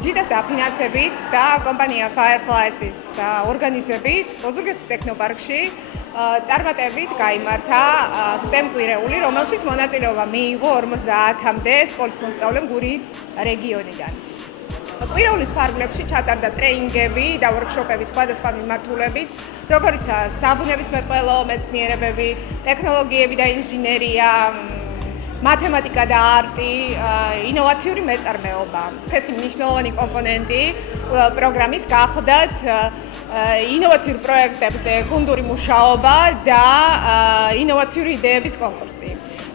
ჯიტას დაფინანსებით და კომპანია Fireflies-ის ორგანიზებით ოზურგეთის ტექნოპარკში წარმატებით გაიმართა STEM კვირეული, რომელშიც მონაწილეობა მიიღო 50-მდე სკოლის მოსწავლემ გურიის რეგიონიდან. კვირეულის ფარგლებში ჩატარდა ტრეინინგები და ვორქშოპები სხვადასხვა მიმართულებით, როგორიცაა საბუნებისმეტყველო მეცნიერებები, ტექნოლოგიები და ინჟინერია, მათემატიკა და არტი, ინოვაციური მეწარმეობა. ერთ-ერთი მნიშვნელოვანი კომპონენტი პროგრამის გახლდათ ინოვაციურ პროექტებზე გუნდური მუშაობა და ინოვაციური იდეების კონკურსი.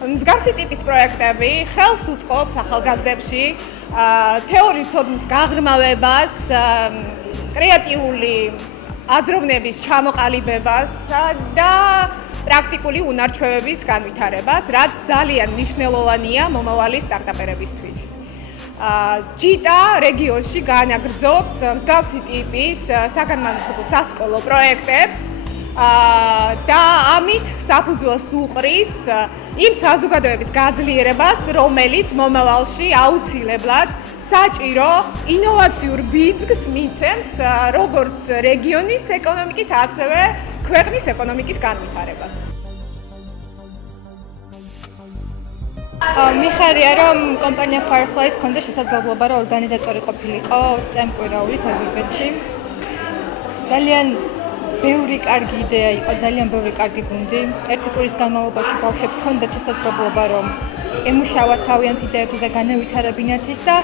მსგავსი ტიპის პროექტები ხელს უწყობს ახალგაზრდებში თეორიული ცოდნის გაღრმავებას, კრეატიული აზროვნების ჩამოყალიბებას და პრაქტიკული უნარჩვევების განვითარებას, რაც ძალიან მნიშვნელოვანია მომავალი სტარტაპერებისთვის. ჯიტა რეგიონში განაგრძობს მსგავსი ტიპის საგანმანათლებლო სასკოლო პროექტებს და ამით საფუძველს უყრის იმ საზოგადოების გაძლიერებას, რომელიც მომავალში აუცილებლად საჭირო ინოვაციურ ბიძგს მიცემს როგორც რეგიონის ეკონომიკის, ასევე ქვეყნის ეკონომიკის განვითარებას. მიხარია, რომ კომპანია Fireflies ქონდა შესაძლებლობა, რომ ორგანიზატორი ყოფილიყო STEM კვირაულის ოზურგეთში. ძალიან ბევრი კარგი იდეა იყო, ძალიან ბევრი კარგი გუნდი. ერთი კვირის განმავლობაში ბავშვებს ქონდათ შესაძლებლობა, რომ ემუშავათ თავიანთ იდეებზე და განევითარებინათ ის და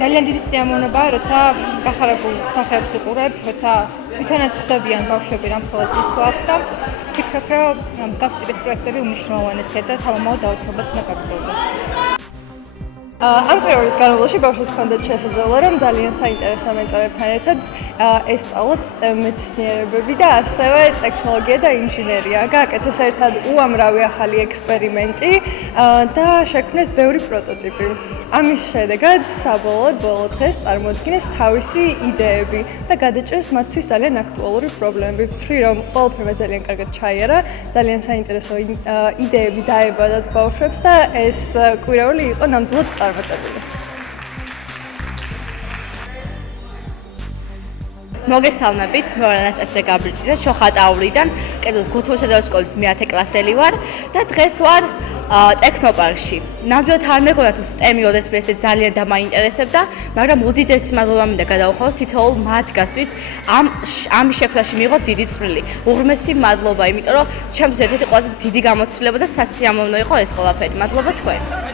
ძალიან დიდი სიამოვნებაა, როცა გახარებულ სახეებს უყურებ, როცა თვითონაც ხვდებიან ბავშვები რამხელა წისვლა აქვს და ვფიქრობ, რომ მსგავსი ტიპის პროექტები უმნიშვნელოვანესია და სამომავლოდ დაუცილებლად უნდა გაგრძელდეს. ამ კვირაულის განმავლობაში ბავშვებს ჰქონდათ შესაძლებლობა, რომ ძალიან საინტერესო მენტორებთან ერთად ესწავლოთ STEM მეცნიერებები და ასევე ტექნოლოგია და ინჟინერია. გააკეთეს ერთად უამრავი ახალი ექსპერიმენტი და შექმნეს ბევრი პროტოტიპი. ამის შედეგად საბოლოოდ ბოლო დღეს წარმოადგინეს თავისი იდეები და გადაჭრეს მათთვის ძალიან აქტუალური პრობლემები. ვთვლი, რომ ყველაფერმა ძალიან კარგად ჩაიარა, ძალიან საინტერესო იდეები დაებადათ ბავშვებს და ეს კვირეული იყო ნამდვილად წარმატებული. მოგესალმებით, მე ვარ ანასტასია გაბრიჭიძე, შოხატაურიდან, კერძოდ გუთოვისა და სკოლის მე-10 კლასელი ვარ და დღეს ვარ ტექნოპარკში. ნამდვილად არ მეგონა თუ STEM-ი ოდესმე ესე ძალიან დამაინტერესებდა, მაგრამ უდიდესი მადლობა მინდა გადავუხმოთ თითოეულ მათგანს, ვინც ამ შექმნაში მიიღო დიდი წვლილი. უღრმესი მადლობა, იმიტომ რომ ჩემთვის ერთ-ერთი ყველაზე დიდი გამოცდილება და სასიამოვნო იყო ეს ყველაფერი. მადლობა თქვენ.